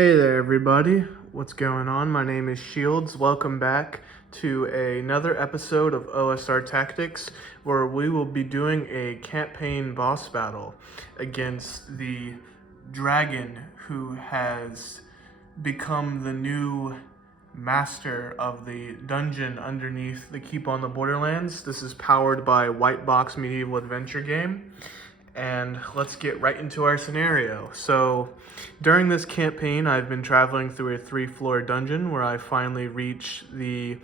Hey there, everybody. What's going on? My name is Shields. Welcome back to another episode of OSR Tactics, where we will be doing a campaign boss battle against the dragon who has become the new master of the dungeon underneath the Keep on the Borderlands. This is powered by White Box Medieval Adventure Game. And let's get right into our scenario. So, during this campaign, I've been traveling through a 3-floor dungeon where I finally reached the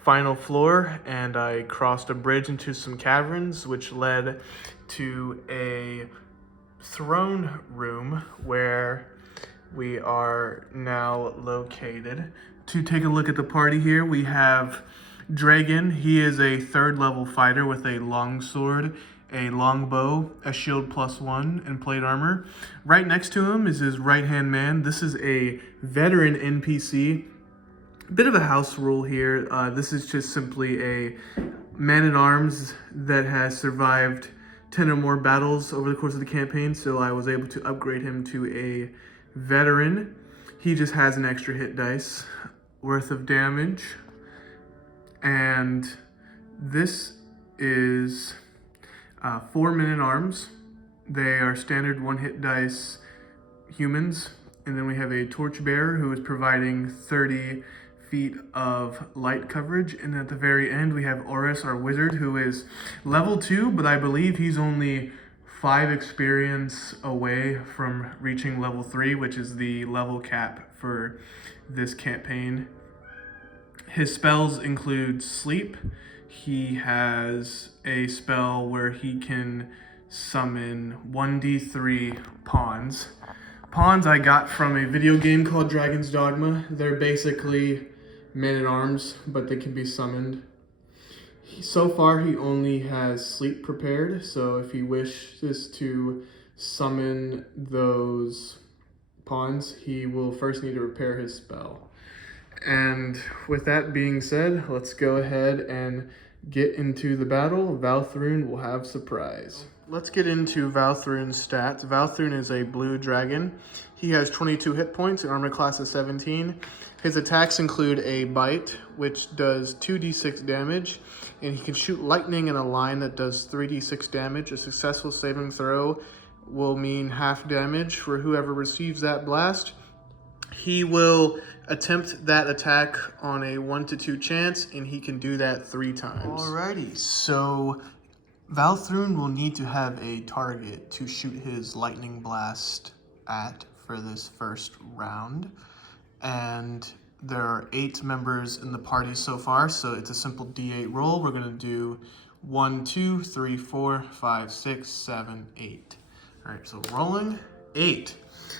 final floor and I crossed a bridge into some caverns, which led to a throne room where we are now located. To take a look at the party here, we have Dragon. He is a 3rd level fighter with a longsword, a longbow, a shield +1, and plate armor. Right next to him is his right-hand man. This is a veteran NPC. Bit of a house rule here. This is just simply a man-at-arms that has survived 10 or more battles over the course of the campaign, so I was able to upgrade him to a veteran. He just has an extra hit dice worth of damage. And this is 4 men-at-arms. They are standard 1-hit dice humans. And then we have a torchbearer who is providing 30 feet of light coverage. And at the very end, we have Oris, our wizard, who is level 2, but I believe he's only 5 experience away from reaching level 3, which is the level cap for this campaign. His spells include sleep. He has a spell where he can summon 1d3 pawns. Pawns I got from a video game called Dragon's Dogma. They're basically men-at-arms, but they can be summoned. So far, he only has sleep prepared, so if he wishes to summon those pawns, he will first need to repair his spell. And with that being said, let's go ahead and get into the battle. 𝓣𝓐𝓒 will have surprise. Let's get into 𝓣𝓐𝓒's stats. 𝓣𝓐𝓒 is a blue dragon. He has 22 hit points, an armor class of 17. His attacks include a bite, which does 2d6 damage, and he can shoot lightning in a line that does 3d6 damage. A successful saving throw will mean half damage for whoever receives that blast. He will attempt that attack on a 1 to 2 chance, and he can do that 3 times. Alrighty, so 𝓣𝓐𝓒 will need to have a target to shoot his lightning blast at for this first round. And there are 8 members in the party so far, so it's a simple D8 roll. We're going to do 1, 2, 3, 4, 5, 6, 7, 8. Alright, so rolling 8.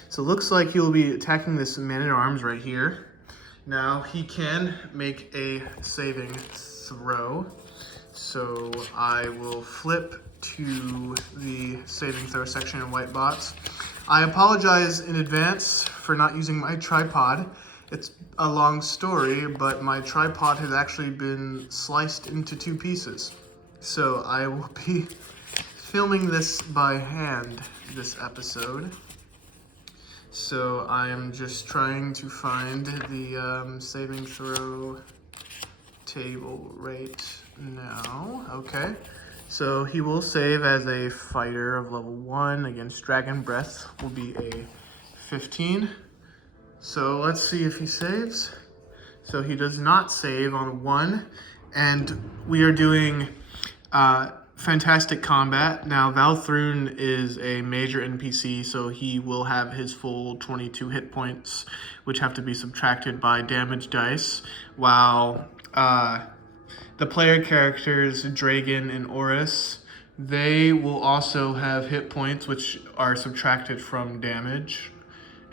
So it looks like he will be attacking this man-at-arms right here. Now he can make a saving throw. So I will flip to the saving throw section in White Box. I apologize in advance for not using my tripod. It's a long story, but my tripod has actually been sliced into 2 pieces. So I will be filming this by hand this episode. So I am just trying to find the saving throw table right now. Okay, so he will save as a fighter of level 1 against Dragon Breath, will be a 15. So let's see if he saves. So he does not save on 1, and we are doing fantastic combat. Now, 𝓣𝓐𝓒 is a major NPC, so he will have his full 22 hit points, which have to be subtracted by damage dice, while the player characters, Dragon and Oris, they will also have hit points, which are subtracted from damage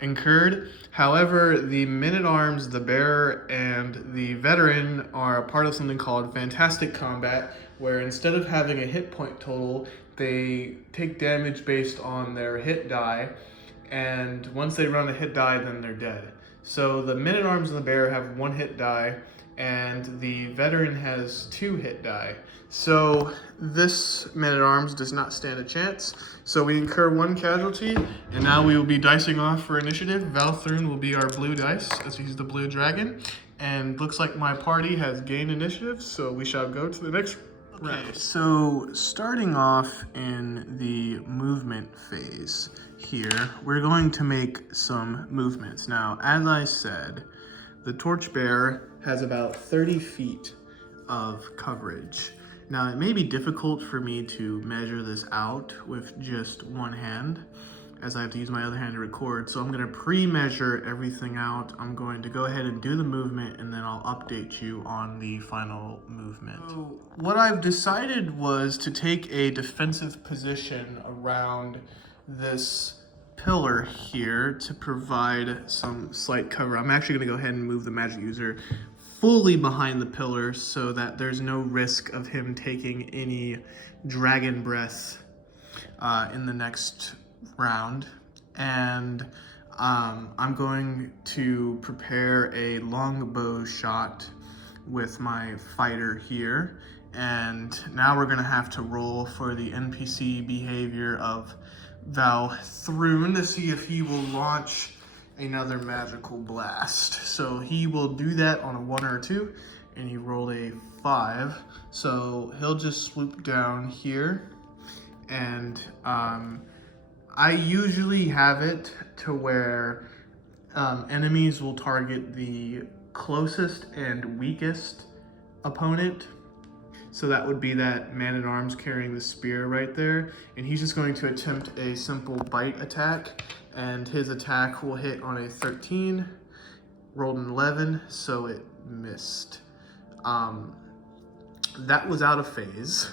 incurred. However, the men-at-arms, the bearer, and the veteran are a part of something called Fantastic Combat, where instead of having a hit point total, they take damage based on their hit die, and once they run a hit die, then they're dead. So the men-at-arms and the bearer have 1 hit die, and the veteran has 2 hit die. So this man-at-arms does not stand a chance. So we incur 1 casualty, and now we will be dicing off for initiative. 𝓣𝓐𝓒𝓣 will be our blue dice, as he's the blue dragon. And looks like my party has gained initiative, so we shall go to the next round. Okay, so starting off in the movement phase here, we're going to make some movements. Now, as I said, the torchbearer has about 30 feet of coverage. Now, it may be difficult for me to measure this out with just one hand, as I have to use my other hand to record. So I'm gonna pre-measure everything out. I'm going to go ahead and do the movement, and then I'll update you on the final movement. So what I've decided was to take a defensive position around this pillar here to provide some slight cover. I'm actually gonna go ahead and move the magic user fully behind the pillar so that there's no risk of him taking any dragon breath in the next round. And I'm going to prepare a longbow shot with my fighter here. And now we're gonna have to roll for the NPC behavior of 𝓣𝓐𝓒𝓣 to see if he will launch another magical blast. So he will do that on a 1 or a 2, and he rolled a 5. So he'll just swoop down here, and I usually have it to where enemies will target the closest and weakest opponent. So that would be that man-at-arms carrying the spear right there. And he's just going to attempt a simple bite attack. And his attack will hit on a 13, rolled an 11, so it missed. That was out of phase.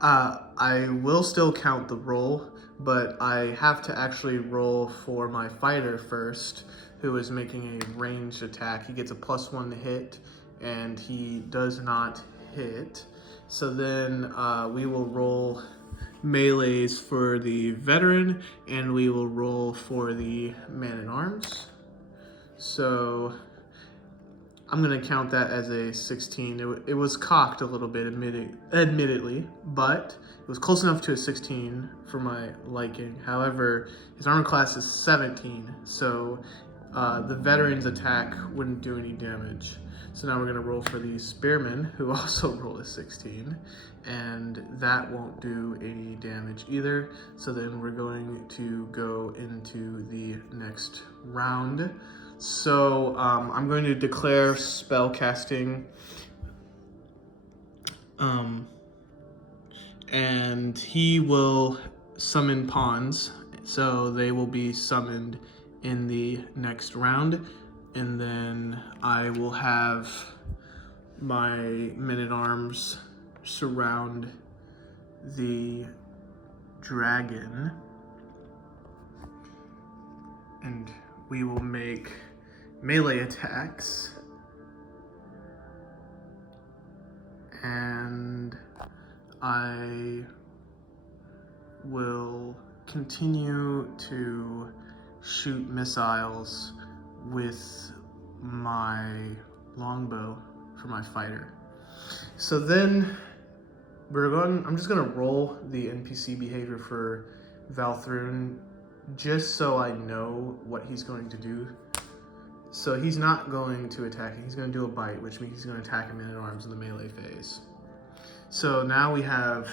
I will still count the roll, but I have to actually roll for my fighter first, who is making a ranged attack. He gets a +1 to hit, and he does not hit. So then we will roll melees for the veteran, and we will roll for the man-at-arms. So I'm gonna count that as a 16. It was cocked a little bit, admittedly, but it was close enough to a 16 for my liking. However, his armor class is 17, so the veteran's attack wouldn't do any damage. So now we're gonna roll for the spearman, who also rolled a 16, and that won't do any damage either. So then we're going to go into the next round. So I'm going to declare spell casting, and he will summon pawns, so they will be summoned in the next round. And then I will have my men-at-arms surround the dragon, and we will make melee attacks, and I will continue to shoot missiles with my longbow for my fighter. So then I'm just gonna roll the NPC behavior for 𝓣𝓐𝓒𝓣 just so I know what he's going to do. So he's not going to attack, he's gonna do a bite, which means he's gonna attack a man-at-arms in the melee phase. So now we have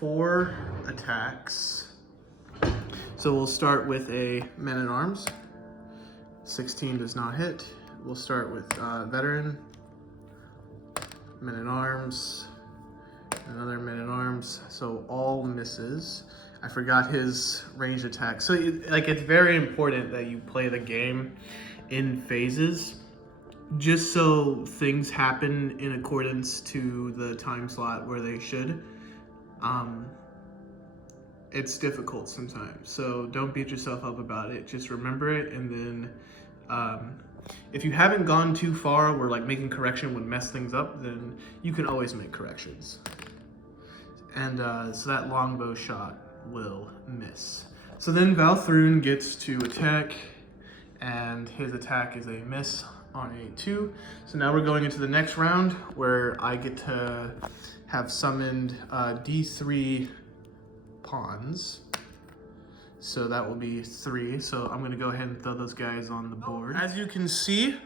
4 attacks. So we'll start with a man-at-arms. 16 does not hit. We'll start with veteran, men-at-arms, another men-at-arms. So all misses. I forgot his range attack. So it's very important that you play the game in phases, just so things happen in accordance to the time slot where they should. It's difficult sometimes, so don't beat yourself up about it. Just remember it, and then if you haven't gone too far where like making correction would mess things up, then you can always make corrections. And so that longbow shot will miss. So then 𝓣𝓐𝓒𝓣 gets to attack, and his attack is a miss on a 2. So now we're going into the next round where I get to have summoned D3 pawns. So that will be 3. So I'm gonna go ahead and throw those guys on the board. As you can see,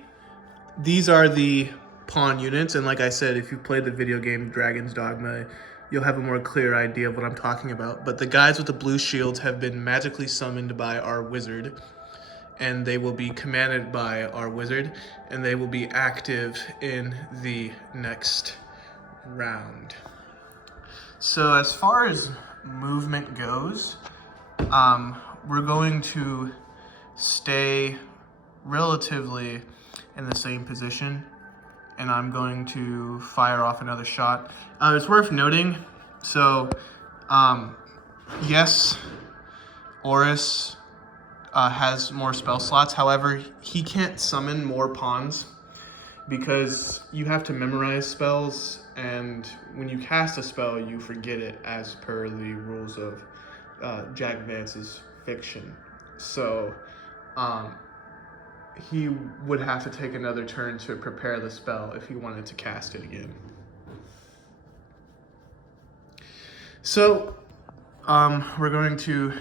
these are the pawn units, and like I said, if you've played the video game Dragon's Dogma, you'll have a more clear idea of what I'm talking about. But the guys with the blue shields have been magically summoned by our wizard, and they will be commanded by our wizard, and they will be active in the next round. So as far as movement goes, we're going to stay relatively in the same position, and I'm going to fire off another shot. It's worth noting, so yes, Oris has more spell slots. However, he can't summon more pawns because you have to memorize spells, and when you cast a spell, you forget it as per the rules of Jack Vance's fiction. So he would have to take another turn to prepare the spell if he wanted to cast it again. So we're going to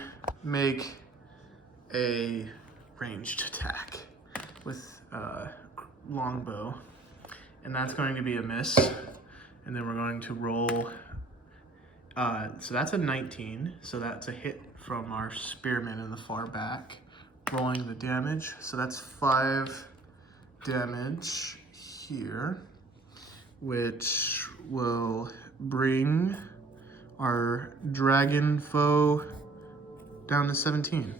make a ranged attack with longbow, and that's going to be a miss. And then we're going to roll, so that's a 19, so that's a hit from our spearman in the far back. Rolling the damage, so that's 5 damage here, which will bring our dragon foe down to 17.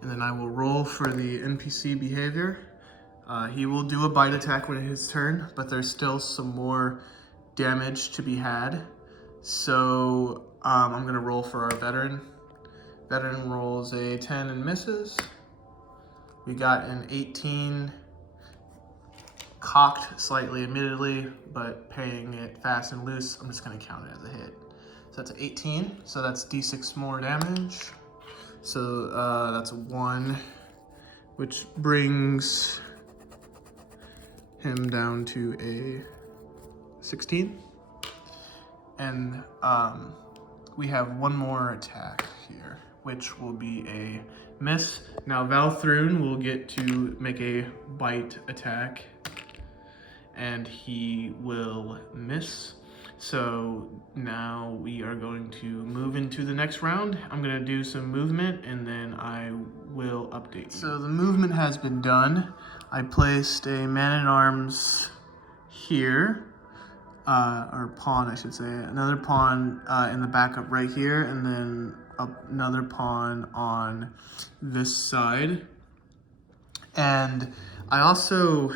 And then I will roll for the NPC behavior. He will do a bite attack when it's his turn, but there's still some more damage to be had. So I'm gonna roll for our veteran. Veteran rolls a 10 and misses. We got an 18, cocked slightly admittedly, but paying it fast and loose. I'm just gonna count it as a hit. So that's an 18, so that's D6 more damage. So that's a 1, which brings him down to a 16. And we have one more attack here, which will be a miss. Now 𝓣𝓐𝓒 will get to make a bite attack, and he will miss. So now we are going to move into the next round. I'm gonna do some movement, and then I will update you. So the movement has been done. I placed a man-at-arms here, or pawn I should say, another pawn in the backup right here, and then another pawn on this side. And I also,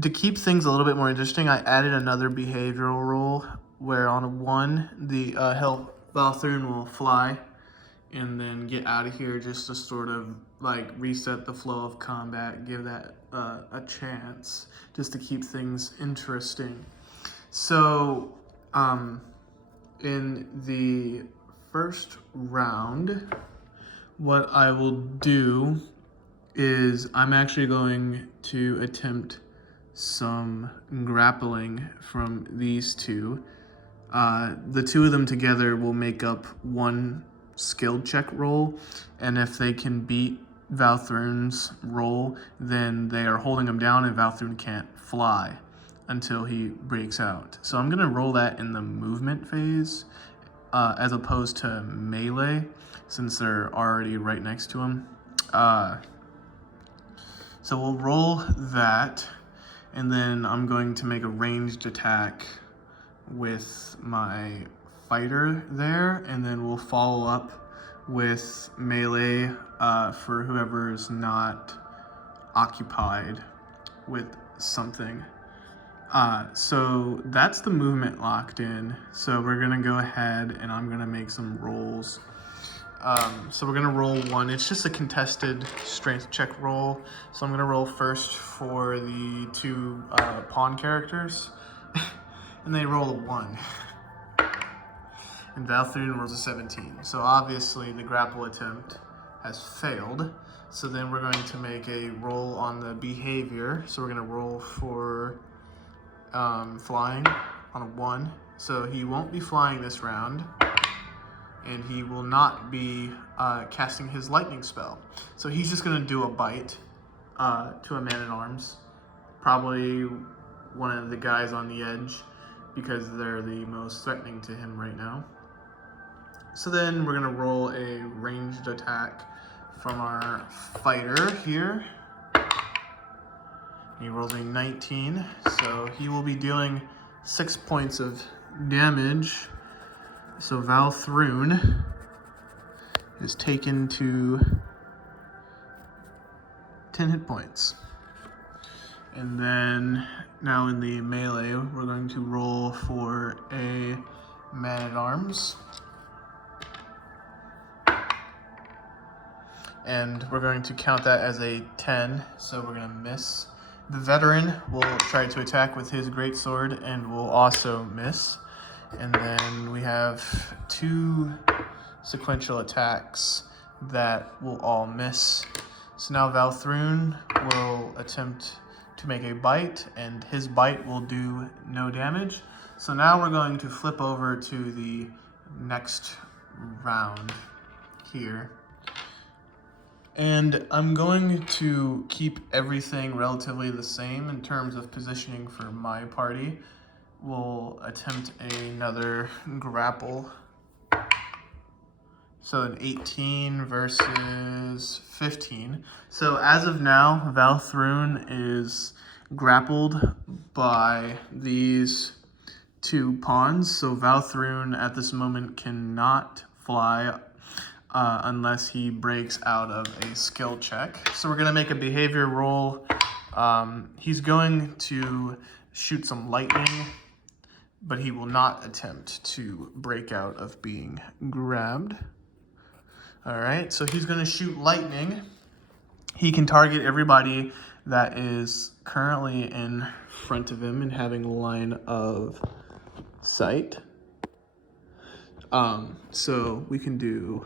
to keep things a little bit more interesting, I added another behavioral role where on a 1, the 𝓣𝓐𝓒 will fly and then get out of here just to sort of like reset the flow of combat, give that a chance, just to keep things interesting. So in the first round, what I will do is I'm actually going to attempt some grappling from these two. The two of them together will make up one skill check roll, and if they can beat 𝓣𝓐𝓒's roll, then they are holding him down, and 𝓣𝓐𝓒 can't fly until he breaks out. So I'm gonna roll that in the movement phase as opposed to melee, since they're already right next to him. So we'll roll that, and then I'm going to make a ranged attack with my fighter there, and then we'll follow up with melee for whoever's not occupied with something. So that's the movement locked in. So we're gonna go ahead and I'm gonna make some rolls. So we're gonna roll 1. It's just a contested strength check roll. So I'm gonna roll first for the 2 pawn characters, and they roll a 1. And 𝓣𝓐𝓒 rolls a 17. So obviously the grapple attempt has failed. So then we're going to make a roll on the behavior. So we're going to roll for flying on a 1. So he won't be flying this round, and he will not be casting his lightning spell. So he's just going to do a bite to a man-at-arms, probably one of the guys on the edge, because they're the most threatening to him right now. So then we're going to roll a ranged attack from our fighter here. He rolls a 19, so he will be dealing 6 points of damage. So 𝓣𝓐𝓒𝓣𝓘 is taken to 10 hit points. And then now in the melee, we're going to roll for a man-at-arms. And we're going to count that as a 10, so we're going to miss. The veteran will try to attack with his greatsword and will also miss. And then we have 2 sequential attacks that will all miss. So now 𝓣𝓐𝓒𝓣𝓘 will attempt to make a bite, and his bite will do no damage. So now we're going to flip over to the next round here. And I'm going to keep everything relatively the same in terms of positioning for my party. We'll attempt another grapple. So an 18 versus 15. So as of now, 𝓣𝓐𝓒𝓣𝓘 is grappled by these 2 pawns. So 𝓣𝓐𝓒𝓣𝓘 at this moment cannot fly unless he breaks out of a skill check. So we're going to make a behavior roll. He's going to shoot some lightning, but he will not attempt to break out of being grabbed. All right, so he's going to shoot lightning. He can target everybody that is currently in front of him and having a line of sight. So we can do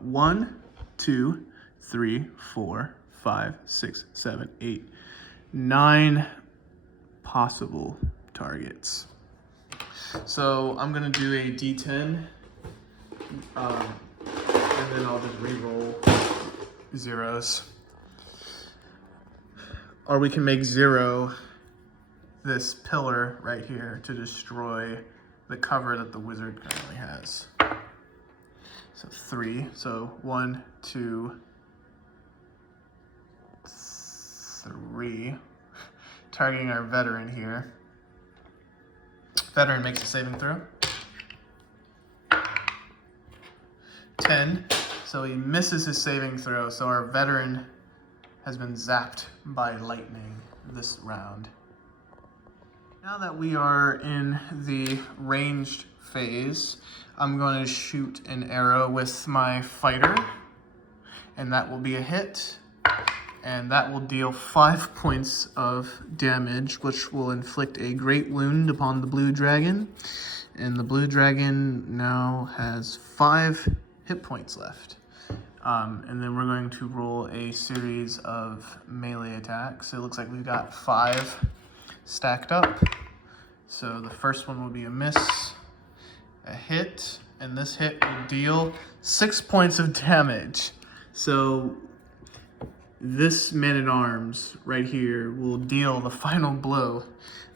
1, 2, 3, 4, 5, 6, 7, 8, 9 possible targets. So I'm gonna do a D10, and then I'll just re-roll zeros. Or we can make 0 this pillar right here to destroy the cover that the wizard currently has. So 3, so 1, 2, 3. Targeting our veteran here. Veteran makes a saving throw. 10, so he misses his saving throw, so our veteran has been zapped by lightning this round. Now that we are in the ranged phase, I'm going to shoot an arrow with my fighter, and that will be a hit, and that will deal 5 points of damage, which will inflict a great wound upon the blue dragon. And the blue dragon now has 5 hit points left. And then we're going to roll a series of melee attacks. It looks like we've got 5 stacked up. So the first one will be a miss, a hit, and this hit will deal 6 points of damage. So this man-at-arms right here will deal the final blow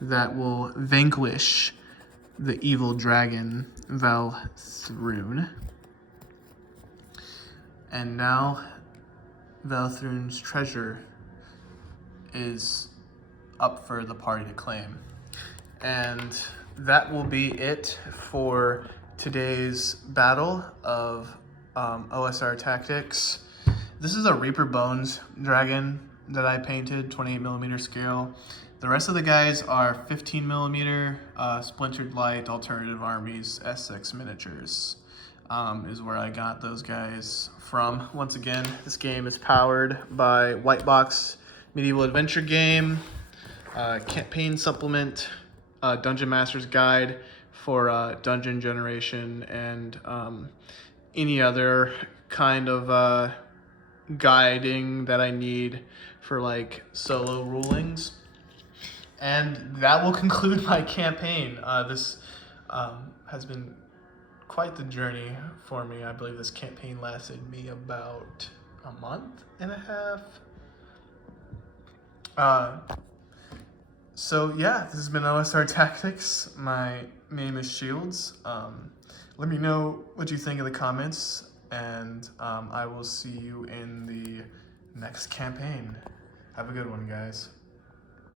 that will vanquish the evil dragon 𝓣𝓐𝓒𝓣𝓘. And now 𝓣𝓐𝓒𝓣𝓘's treasure is up for the party to claim. And that will be it for today's battle of OSR Tactics. This is a Reaper Bones dragon that I painted, 28mm scale. The rest of the guys are 15mm Splintered Light Alternative Armies S6 miniatures. Is where I got those guys from. Once again, this game is powered by White Box Medieval Adventure Game, campaign supplement, Dungeon Master's Guide for dungeon generation, and any other kind of guiding that I need for like solo rulings. And that will conclude my campaign. This has been quite the journey for me. I believe this campaign lasted me about a month and a half. So yeah, this has been OSR Tactics. My name is Shields. Let me know what you think in the comments, and I will see you in the next campaign. Have a good one, guys.